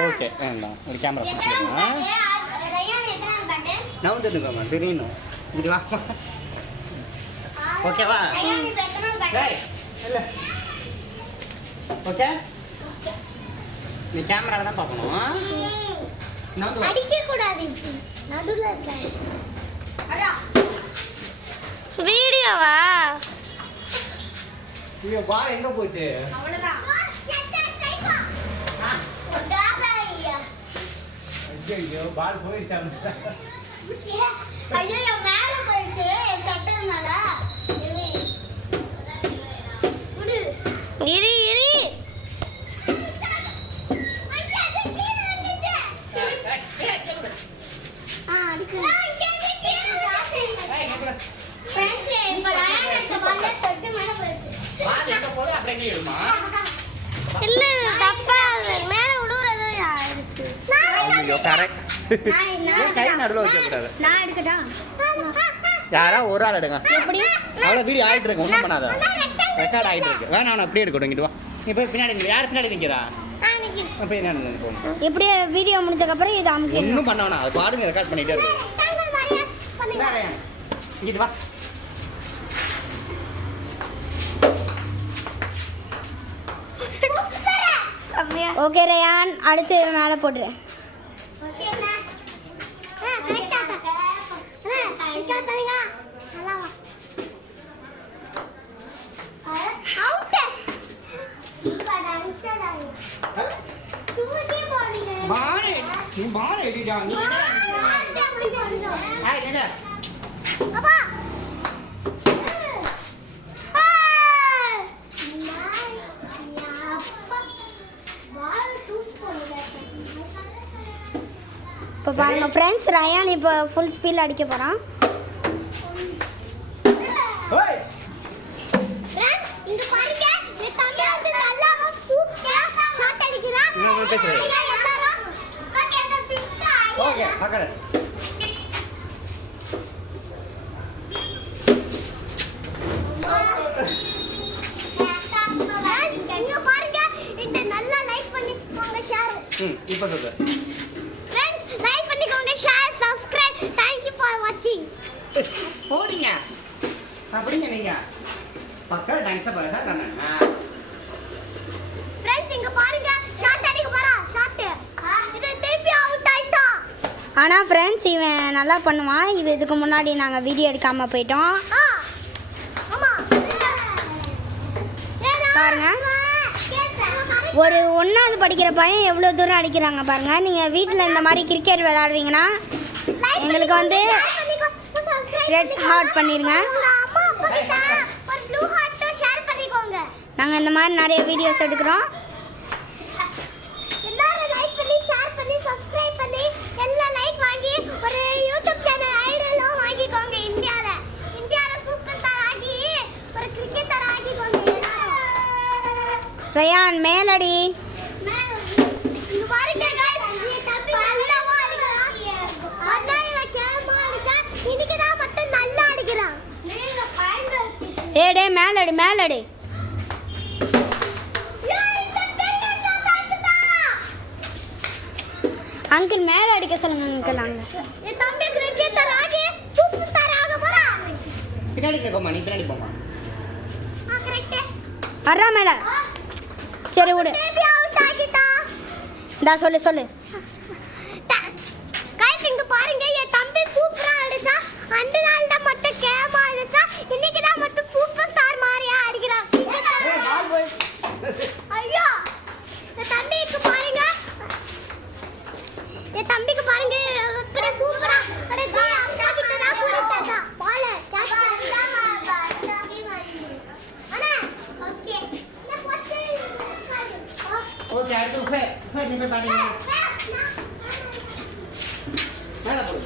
Okay வேண்டாம் ஒரு camera பிடிச்சிருக்கேன். நான் வந்துட்டுக்கோமா தெரியணும் இது வா. ஓகேவா இல்லை ஓகே நீ கேமராவில் தான் பார்க்கணும். அடிக்கக்கூடாது நடுவில் இருக்காது வீடியோவா ஐயோ பால் எங்கே போச்சு? ஐயோ பால் போயிடுச்சா? ஐயோ மேலே போயிடுச்சு சட்டனால. இரு இரு இல்ல டப்பா மேல விழுறதோ ஆயிடுச்சு. ஐயோ கரெக்ட். கை நடுவில் வைக்கக்கூடாது. நான் எடுக்கட்டா? யாரா ஒரு ஆள் எடுங்க. எப்படி அவ்வளோ வீடியோ ஆகிட்டு இருக்கு ஒன்றும் பண்ணாத. ரெக்கார்ட் ஆகிட்டு இருக்கு. வேணா நான் அப்படியே எடுக்கட்டும். இங்கிட்டு வா. நீ போய் பின்னாடி யார் பின்னாடி நிற்கிறா? போய் என்ன போகணும். எப்படி வீடியோ முடிஞ்சதுக்கப்புறம் இது அமுக்கி ஒன்றும் பண்ண வேணாம். அது பாடுங்க ரெக்கார்ட் பண்ணிகிட்டே இருக்கும். இங்கிட்டு வா. ஓகே ரயான் அடுத்து மேலே போடுறேன். இப்போ பாருங்க ஃப்ரெண்ட்ஸ் ரயான் இப்போ ஃபுல் ஸ்பீடில் அடிக்க போகிறான். ஓகே பக்கத்துல இங்க பாருங்க இந்த நல்லா லைக் பண்ணிக்கோங்க ஷேர் இப்போ சொல்லு फ्रेंड्स லைக் பண்ணிக்கோங்க share subscribe thank you for வாட்சிங் போடுங்க அப்படிங்க நீங்க பக்கா டான்ஸ் பாருங்க நான் फ्रेंड्स இங்க பாருங்க ஷாட் அடிக்க போறா ஷாட் இது திருப்பி அவுட் ஆயிட்டா. ஆனா फ्रेंड्स இவன் நல்லா பண்ணுவான். இவன் இதுக்கு முன்னாடி நாங்க வீடியோ எடுக்காம போய்ட்டோம். ஆமா பாருங்க ஒரு 1வது படிக்கிற பையன் எவ்வளோ தூரம் அடிக்கிறாங்க பாருங்க. நீங்கள் வீட்டில் இந்த மாதிரி கிரிக்கெட் விளையாடுவீங்கன்னா எங்களுக்கு வந்து ரெட் ஹார்ட் பண்ணிடுங்க. நாங்கள் இந்த மாதிரி நிறைய வீடியோஸ் எடுக்கிறோம். ரயான் மேலடி ஏடே மேலடி மேலடி அங்கிள் மேல அடிக்க சொல்லுங்க அங்கிள். என் தம்பி கிரிக்கெட்டர் ஆகி சூப்பர் ஸ்டார் ஆக போறா. பின்னாடி போமா நீ பின்னாடி போமா. கரெக்ட் அரா மேல சரி விடு. பேபி அவுட் ஆகிட்டா. டா சொல்லு சொல்லு. गाइस இங்க பாருங்க என் தம்பி சூப்பரா அடிச்சா. அந்த நாள் தான் மொத்த கேம் ஆடிச்சா. இன்னைக்கு தான் மொத்த சூப்பர் ஸ்டார் மாதிரியா அடிக்குறான். ஐயோ என் தம்பிக்கு பாருங்க. என் தம்பிக்கு பாருங்க எப்படி சூப்பரா அடிச்சா. அம்மா கிட்ட தான் போடுறதா. பால் கேட்ச் அண்ணா ஓகே ஓகே அடுத்து ஃபேர் நீ போய் பாடுங்க. மேல போடு.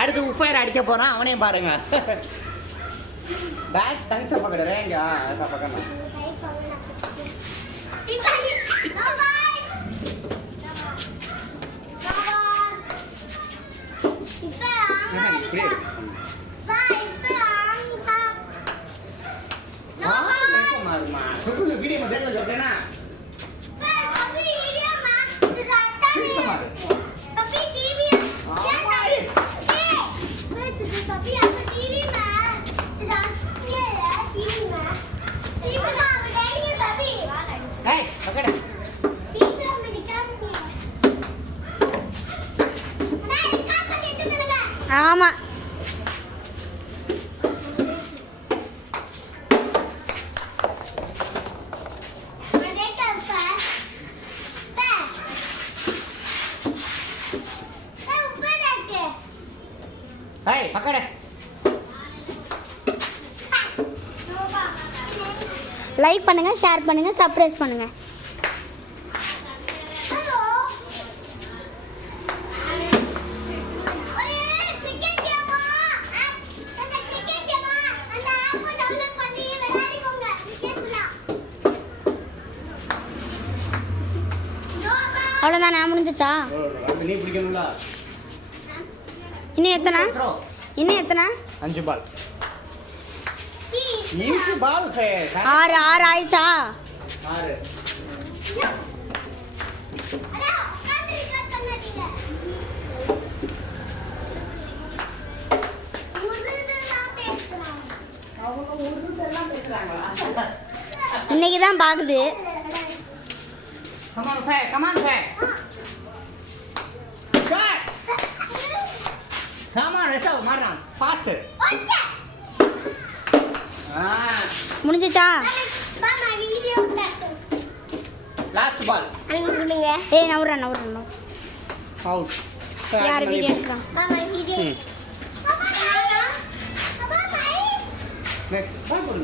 அடுத்து உப்பையர் அடிக்க போறான் அவனையும் பாருங்க. பேட் டங்ஸ் பக்கத்துல ரேங்க பக்கமா. இப்படி சொல்லு வீடியோ में देख लो ओके ना अभी वीडियो में दिखाता है कभी टीवी कभी आप टीवी में दिखाते हैं टीवी में आप देखेंगे तभी ए पकड़ टीवी में दिखाते हैं मैं इसका तो देते मिलेगा ஆமா ए पकड़ லைக் பண்ணுங்க ஷேர் பண்ணுங்க சப்ஸ்கிரைப் பண்ணுங்க அவ்வளோதானே முடிஞ்சிச்சா நீ பிடிக்கணும்ல இன்னும் எத்தனை 5 பால் 20 பால் है 6 ஆயிடுச்சா 6 இன்னைக்கு தான் பாக்குது come on fair come on ऐसा मारना फास्ट முடிஞ்சிச்சா लास्ट बॉल ஏய் நவுறேன் आउट யார் வீடியோ எடுக்கறான் नेक्स्ट बॉल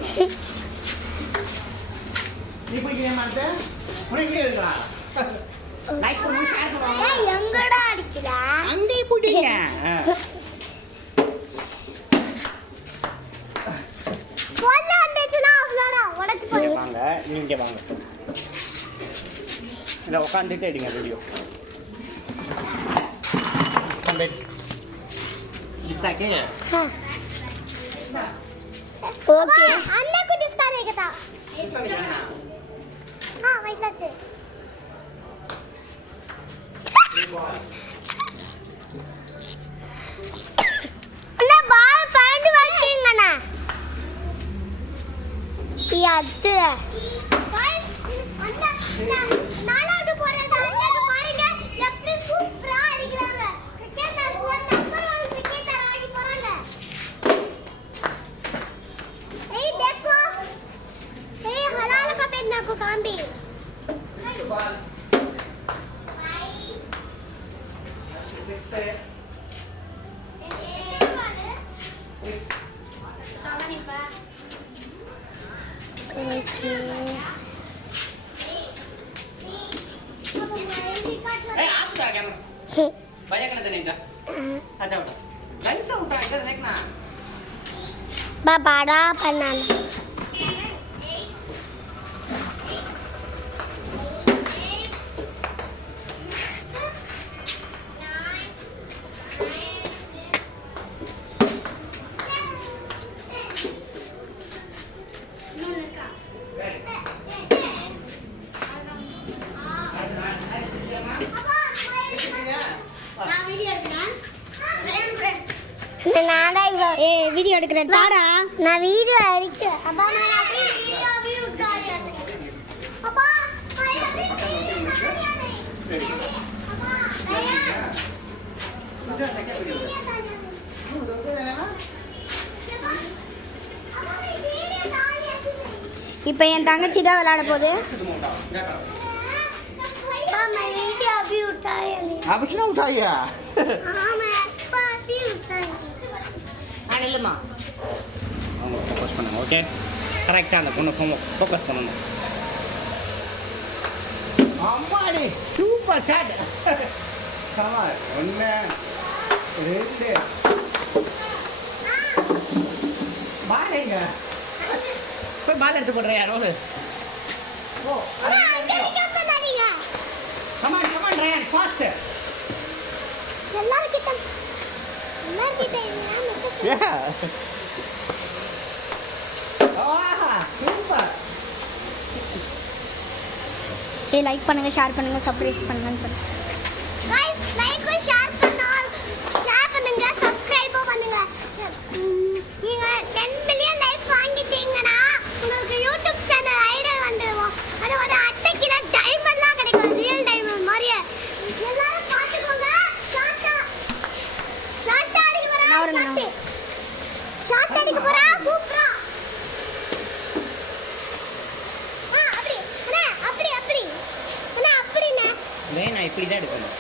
நீ போய் மாட்டே உனக்கு எழுதுடா லைக் பண்ணு ஷேர் பண்ணு ஏய் எங்கடா அடிக்குதா அங்கே புடிங்க போல வந்துச்சுனா அவ்வளவுதான் உடைச்சு போய் வாங்க நீங்க வாங்க இல்ல உட்கார்ந்துட்டே எடுங்க வீடியோ கம்ப்ளீட் இஸ்தாக்கே ओके अन्ने को डिस्का रहेगा था हां वैसा से अन्ने बाल पैंट वाटिंगना ये अद्दु நாலாவது போறது அண்ணனுக்கு பாருங்க எப்படி சூப்பரா அடிக்குறாங்க கிரிக்கெட்டர்ஸ் நம்பர் 1 கிரிக்கெட்டர் ஆடி போறாங்க ए देखो ए हलाल का पेन को काम भी भैया कहना नहीं था अच्छा उठा रन से उठा इधर देखना बाबाड़ा बनाना வீடியோ எடுக்கிறேன் தாடா நான் வீடியோ எடுக்கிறேன் அப்பா நான் அப்படியே வீடியோ அப்படியே உட்கார்றேன் அப்பா நான் அப்படியே இப்போ என் தங்கச்சி தான் விளையாட போகுது अब क्यों उठाया இல்லம்மா அவங்க ஃபோக்கஸ் பண்ணுங்க ஓகே கரெக்டாக அந்த பொண்ணு ஃபோக்கஸ் பண்ணணும் அம்மாடி சூப்பர் ஷாட் கமால் 1 2 பால் எங்க போய் பால் எடுத்து போடுறியா ரோல் ஓ கமான் ரயான் ஃபாஸ்ட் எல்லாரும் கிட்ட Yeah. Ah, super. லைக் பண்ணுங்க, ஷேர் பண்ணுங்க, சப்ஸ்கிரைப் பண்ணுங்கன்னு சொல்லு. லைக் ஷேர் பண்ணுங்க, சப்ஸ்கிரைப் பண்ணுங்க. நீங்க 10 மில்லியன் லைக்ஸ் வாங்கிட்டீங்கன்னா உங்களுக்கு யூடியூப் சேனல் ஐடி வந்துரும். அது ஒரு அட்டை கிலோ டைமண்ட்லாம் கிடைக்கும், ரியல் டைமண்ட் மாதிரியே. எல்லாரும் பாத்துக்கோங்க. ஷாட் அடிக்க போறா. ஷாட் அடிக்க போறா. சூப்பரா. நான் இப்படி தான் எடுக்கணும்.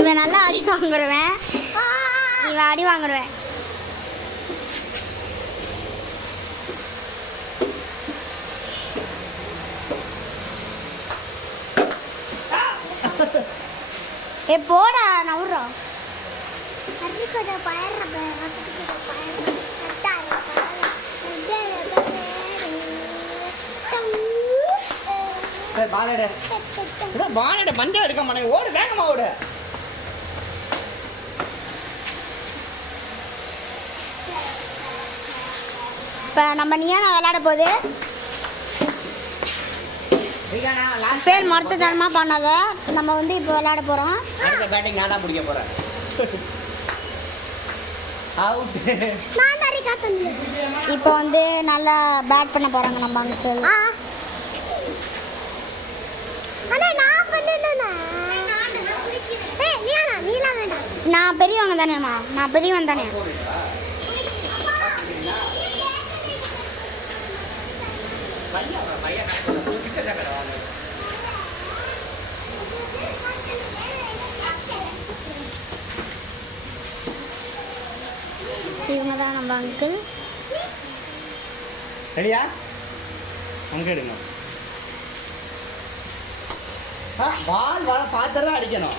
இவன் நல்லா அடி வாங்குறவன், இவன் அடி வாங்குறவன். ஏ போடா நவுறா. அரிக்கோட பயற பாலட பந்தம் எடுக்க மாட்டேன். ஓடு வேகமா ஓடு. இப்போ நம்ம நீயா நான் விளையாட போகுது. பேர் மொத்தத்தனமாக பண்ணாத. நம்ம வந்து இப்போ விளையாட போகிறோம். அடுத்த பேட்டிங் நான் தான் பிடிக்க போகிறேன். அவுட். இப்போ வந்து நல்லா பேட் பண்ண போகிறாங்க நம்ம அங்கிள். நான் பெரியவங்க தானேம்மா, நான் பெரியவன் தானே. இவங்க தான் நம்ம அங்கிள். ரெடியா? அங்கே எடுங்க. பால் வர பார்த்து தான் அடிக்கணும்.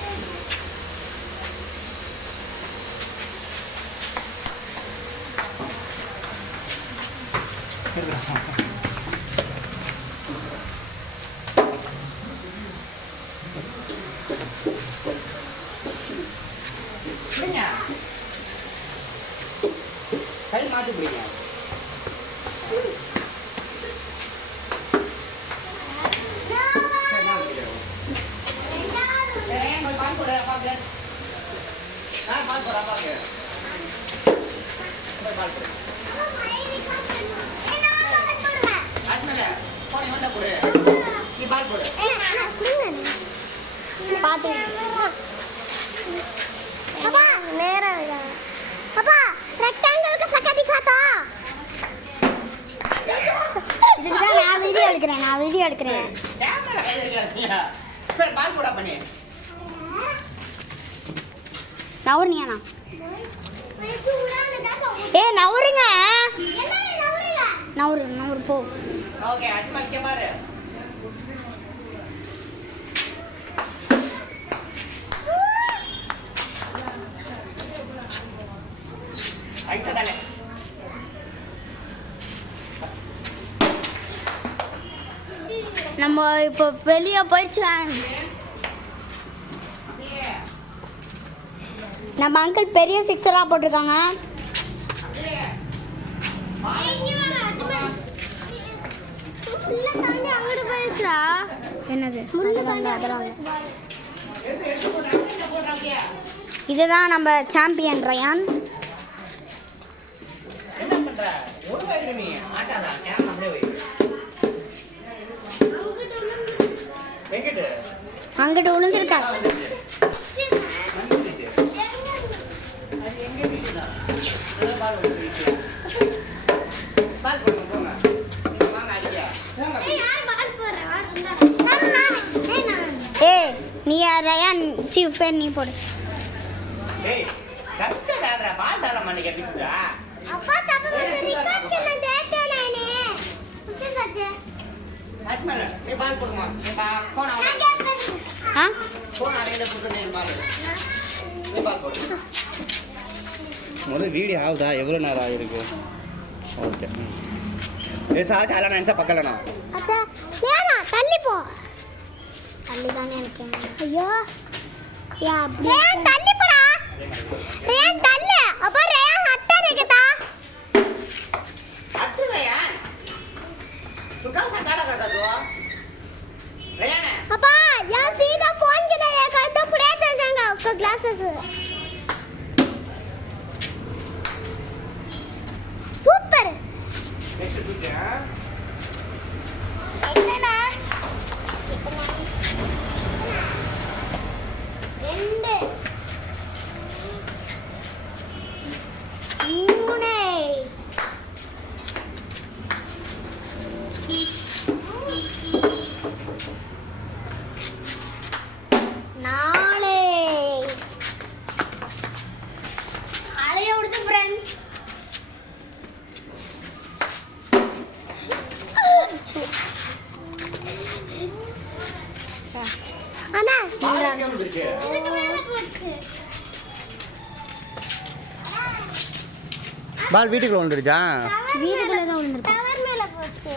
கை மாற்றி பிடிங்க. பார்த்து அப்பா நேரா அப்பா ரெக்டாங்கிள் का सका दिखाता. இதுக்கு தான் நான் வீடியோ எடுக்கிறேன். கேமரா கையில இருக்கியா? பேர் பால் போடா பண்ணி. நவுறியானா? ஏ நவுருங்க. நவுரு போ. ஓகே அஜ்மல் கே பாரு. ஐட்டதலே. நம்ம இப்போ வெளியே போயிடுச்சு. நம்ம அங்கிள் பெரிய சிக்ஸராக போட்டிருக்காங்க. என்னது? இதுதான் நம்ம சாம்பியன் ரயான். என்ன பண்ற? ஒழுங்கா இரு நீ. ஆட்டாதா கேமரா அப்படியே வை. வெங்கட் அங்கிட்டு விழுந்திருக்காரு. ஏய் நீ ரயான் சீஃப் ஃபேன் நீ போடு. ஏய் கச்சா தாடா பால் தாடா மண்ணிக்கு பிச்சுடா. அப்பா தப்பு रिकॉर्ड करना देते नहीं ने कुछ सच्चे அஜ்மல் நீ பால் போடுமா. நீ போன் ஆ ஆ போன் அறையில போட்டு நீ பால் நீ பால் போடு. முதல்ல வீடியோ ஆகுதா? எவ்வளோ நேரம் ஆகிருக்கு? ఓకే ఏసా చాలా నైన్సా పక్కలనా అచ్చా లేనా తల్లి పో తల్లిగానే இருக்கேன் ஐயோ யா ரேன் தள்ளி போடா ரேன் தள்ளு அப்ப ரேன் அட்டா நிக்கதா அட்டு ரேன் तू कब से गाना करता तू रैन அப்பா யா सीधा फोन के देगा तो पूरे चल जाएगा उसका ग्लासेस சூப்பர் நெக்ஸ்ட் தூக்கியா என்னடா ரெண்டு மூணு நாலு அலைய விடுது ஃப்ரெண்ட்ஸ் அண்ணா பால் எங்க வந்துருக்கு இதுக்கு மேல போச்சு பால் வீட்டுக்குள்ள வந்துருச்சா வீட்டுக்குள்ளே தான் விழுந்துருக்கும். டவர் மேல போச்சு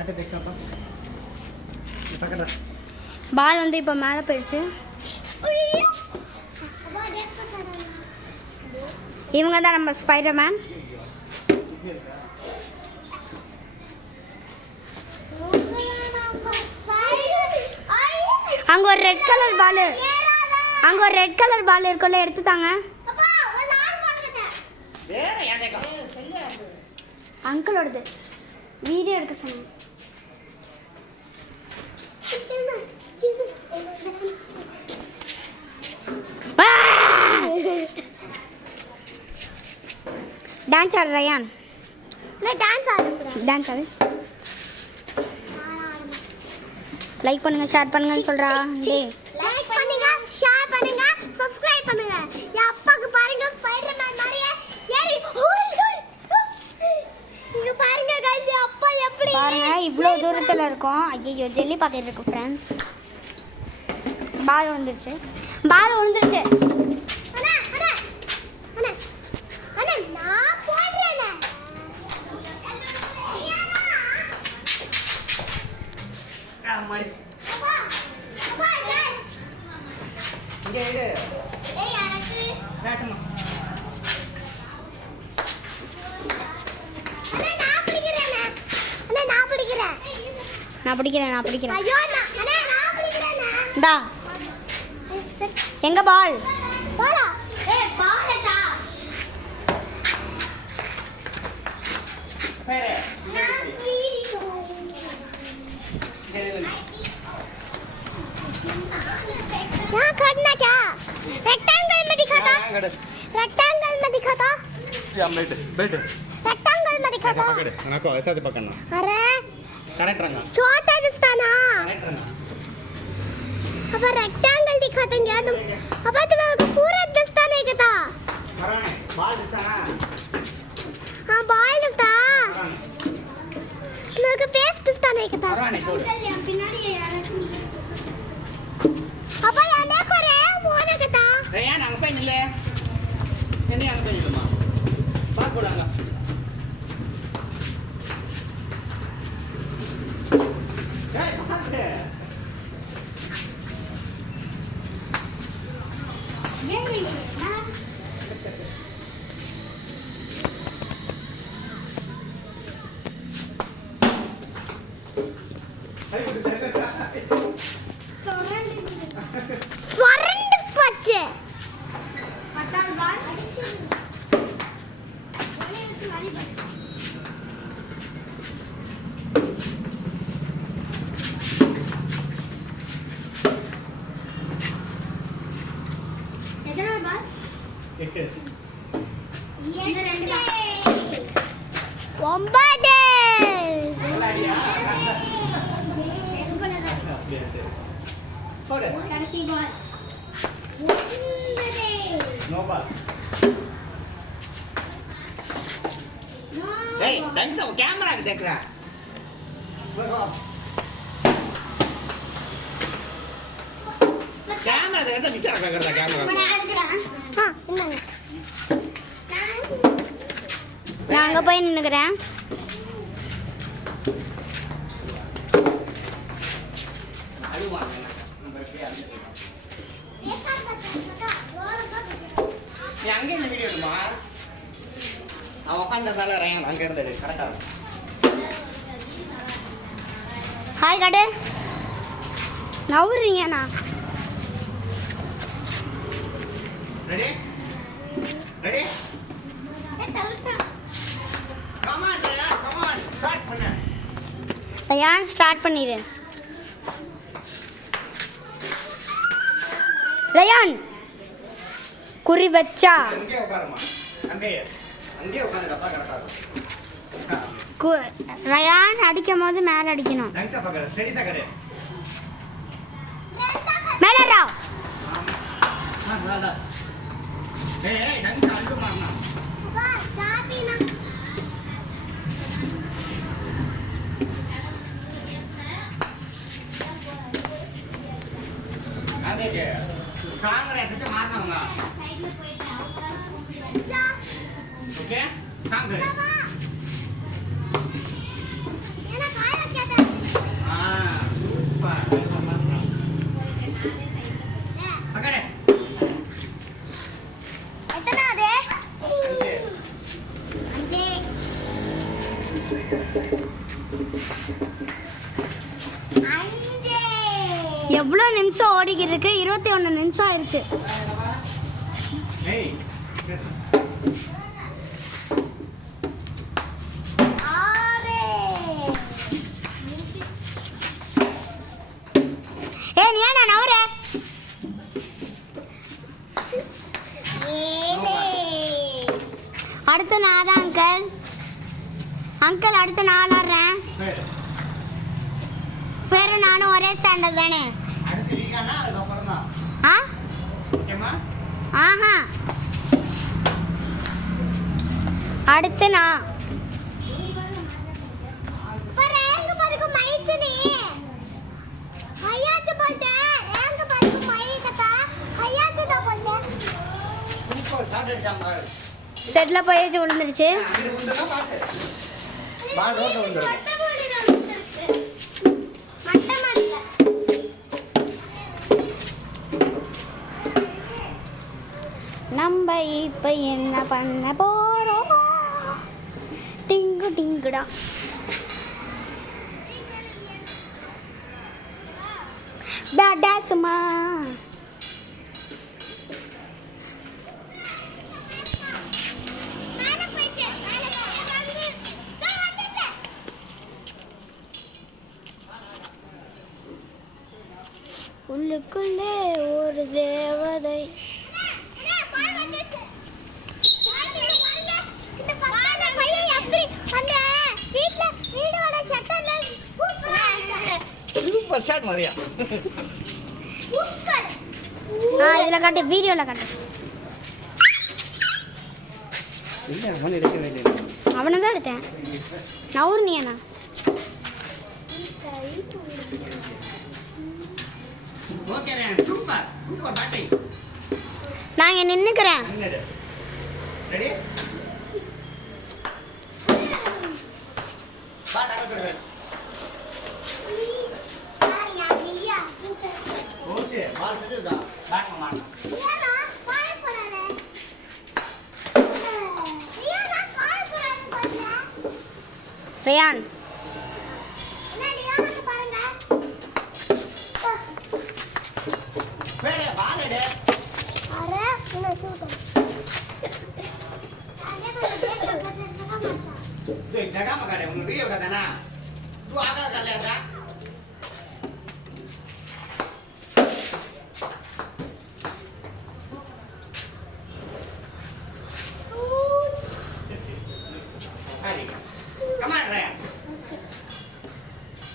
அட்ட தேக்கப்பா பக்கடா பால் வந்து இப்போ மேலே போயிடுச்சு. ஐயோ அப்பா தேக்க சாரா இவங்க தான் நம்ம ஸ்பைடர்மேன். அங்கே ஒரு ரெட் கலர் பால் அங்கே ஒரு ரெட் கலர் பால் இருக்குல்ல எடுத்துட்டாங்க. வேற ஏன் தேக்க அங்கிளோடது வீடியோ எடுக்க சொன்னாங்க. டான்ஸ் ஆடு ரயான், டான்ஸ் ஆடு. லைக் பண்ணுங்க, ஷேர் பண்ணுங்கன்னு சொல்றா. டேய் லைக் பண்ணுங்க, ஷேர் பண்ணுங்க, சப்ஸ்கிரைப் பண்ணுங்க. என் அப்பாக்கு பாருங்க ஸ்பைடர்மேன் மாதிரியே ஏறி இங்க பாருங்க गाइस அப்பா எப்படி பாருங்க இவ்வளோ தூரத்தில் இருக்கும். ஐயோ ஜெல்லி பாக்கெட் இருக்கு ஃப்ரெண்ட்ஸ். பால் விழுந்துருச்சு, பால் விழுந்துருச்சு. அண்ணா அண்ணா அண்ணா அண்ணா நான் போடுறேனே. அம்மாடி அப்பா அப்பா டேய் இங்க எடு ஏய் எனக்கு காட்டுமா அண்ணா நான் பிடிக்கிறேனே. அண்ணா நான் பிடிக்கிறேன். நான் பிடிக்கிறேன். ஐயோ அண்ணா நான் பிடிக்கிறேனே. இந்தா எங்க பால்? போடா ஏய் பாடடா வேற நான் வீடியோ यहाँ करना क्या रेक्टेंगल में दिखाता रेक्टेंगल में दिखाता बेल्ट बेल्ट रेक्टेंगल में दिखाता पकड़ నాకు ऐसा पकड़ना अरे करेक्ट रंगा छोटा दिखता ना करेक्ट रंगा अब रेक्टेंगल दिखातेंगे तुम अब तुम्हें पूरा दिखता नहीं कहता कराने बाल दिखता ना हाँ बॉल दिखता कराने मेरे को फेस दिखता नहीं कहता कराने छोड़ अब यहाँ देखो रे वो ना कहता ஏன் அங்க போய் நில்ல என்ன அங்க போய் நில்லுமா பால் போடாங்க ஏய் பாத்து स्वरंड पचे எட்டு ஒன்பது போடு கடைசி பால் நோ பால் டேய் டான்ஸ் கேமராக்கு देख라 கேமரா देखता विचार करता कैमरा हाँ நாங்க அங்கே போய் நின்றுக்கிறேன். நீ அங்கே இந்த வீடியோ எடுமா அவன் உட்காந்துருந்தால ரேன் அங்கே இருந்தது கரெக்டாக. ஹாய் காடு நவுறியாண்ணா. Ready ready come on come on start பண்ணு. ஏன் ஸ்டார்ட் பண்ணிடு ரயான். குறி வச்சா அங்கேயே உட்காருமா. அங்கேயே உட்காந்துக்கப்பா கரெக்டாக ரயான் அடிக்கும் போது மேலே அடிக்கணும். நைஸாக பார்க்குறேன் ஸ்டெடிஸாக கிடையாது. மேலடா. ஏய் நைஸாக அழுது மாறணும். அதுக்கு காங்கிரஸ் மாறினவங்க ஓகே காங்கிரஸ் பக்கடே எவ்வளோ நிமிஷம் ஓடிக்கிட்டு இருக்கு? 21 நிமிஷம் ஆயிடுச்சு. ஏய் நீ ஏன் நான் நவர அடுத்து நான் தான் அங்கிள். அங்கிள் அடுத்து நான் விளாட்றேன். பேரு நானும் ஒரே ஸ்டாண்டர்ட் தானே? அடுத்து நீங்கனா அதுக்கப்புறம் தான். ஆ ஓகேமா? ஆஹா அடுத்து நான். செட்ல போய் விழுந்துருச்சு. நம்ம இப்ப என்ன பண்ண போறோம்? டிங்கு டிங்குடா. பேடாசுமா உள்ளுக்குள்ளே ஒரு தேவதை. Super shot Maria. இதுல காட்டு, வீடியோல காட்டு. இல்ல அவன் எடுக்க வேண்டியது. அவனை தான் எடுத்தேன். நவுர்னியாண்ணா. ஓகே ரே சூப்பர் சூப்பர் பேட்டிங். நான் இங்க நின்னுக்கிறேன். ரெடி பாட் ஆகவே. ஓகே பால் செஞ்சுடா பேட் மாமா. ஏனா பாய் போறானே. ஏனா பாய் போறானே பாருங்க. ரியான் என்ன ரியான் பாருங்க. வேற பால் எடு. அரே என்ன சூப்பர். आगे तो देखो माता. तो जगह में काटे उन वीडियो का था ना तू आगे कर ले था come on Ryan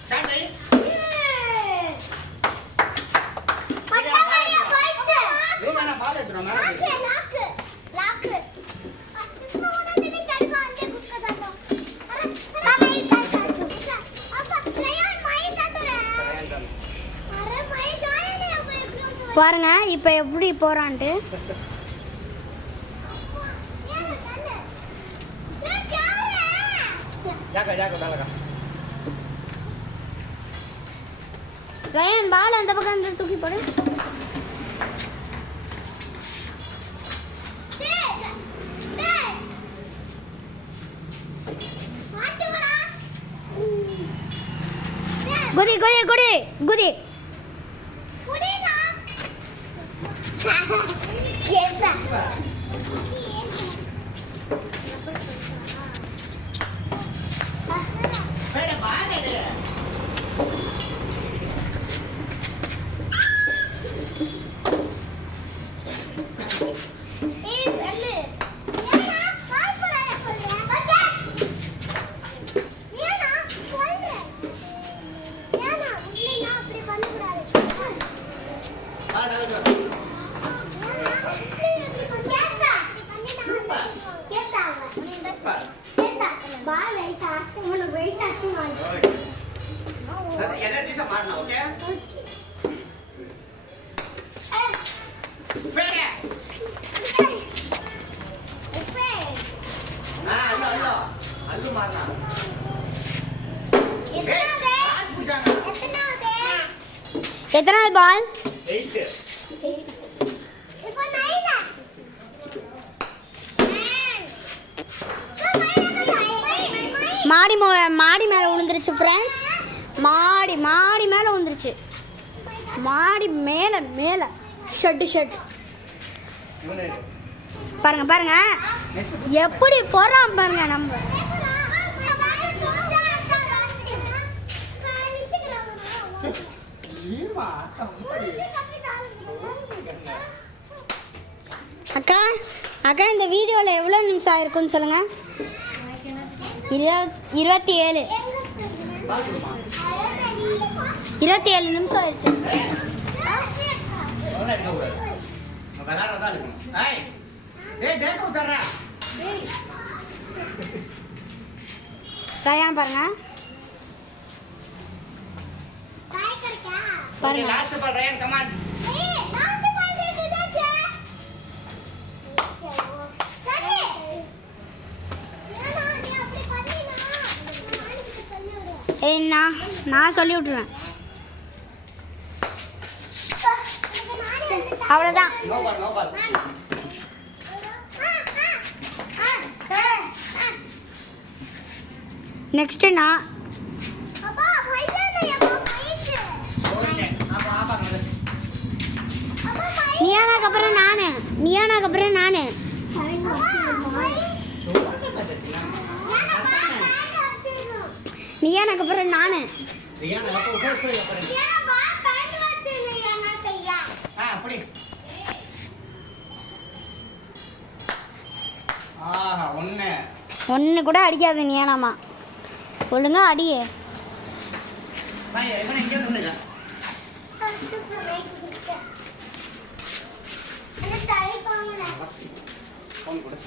start ready पक्का बढ़िया फाइट ये गाना बाल है ड्रामा लाख लाख इसमें होना भी तड़का अंदर घुस का जाता अरे पापा ये तड़का पापा रयान माई जाता रे अरे माई जाए नहीं अब एक பாருங்க இப்போ எப்படி போறான்ட்டு. ये चल ये क्या है ஜாக்கா ஜாக்கா தாலக்கா. ரயான் பால் அந்த பக்கம் இருந்து தூக்கி போடு. குதி குதி குடி குதி. வேற பால் எடு. எனர்ஜி சா மாறना ओके வேற அல்லோ அல்லு மாறना எத்தனாவது பால்? 8 மாடி மேலே விழுந்துருச்சு ஃப்ரெண்ட்ஸ். மாடி மேலே விழுந்துருச்சு. மாடி மேலே ஷெட்டு பாருங்க எப்படி போறான் பாருங்க. நம்ம அக்கா இந்த வீடியோவில் எவ்வளோ நிமிஷம் ஆயிருக்குன்னு சொல்லுங்க. 27 நிமிஷம் ஆயிடுச்சு. ரயான் பாருங்க பாருங்க last ball Riyan come on. நான் சொல்லி விட்டுருவேன். அவ்வளோதான். நோ பால் நெக்ஸ்ட் நான் நியானாக்கு அப்புறம் நான் நியானாக்கு அப்புறம் நான் ரியான் அப்போ போய் பாருங்க. அப்படி ஆஹா ஒன்று கூட அடிக்காது நியானாமா. ஒழுங்கா அடியே. இவனை இங்கே வந்துடுங்க. ஃபோன் கொடு.